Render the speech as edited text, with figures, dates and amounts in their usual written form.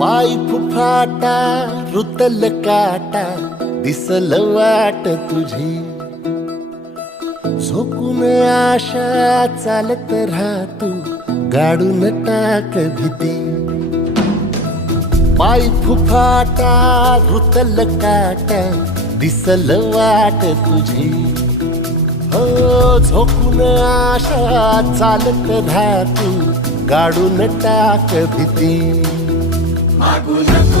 पाय फुफाटा रुतल काटा दिसल वाट तुझी झोकून आशा चालत राहतू गाडून टाक भीती पाय फुफाटा रुतल काटा दिसल वाट तुझी हो झोकून आशा चालत राहतू गाडून टाक भीती मागून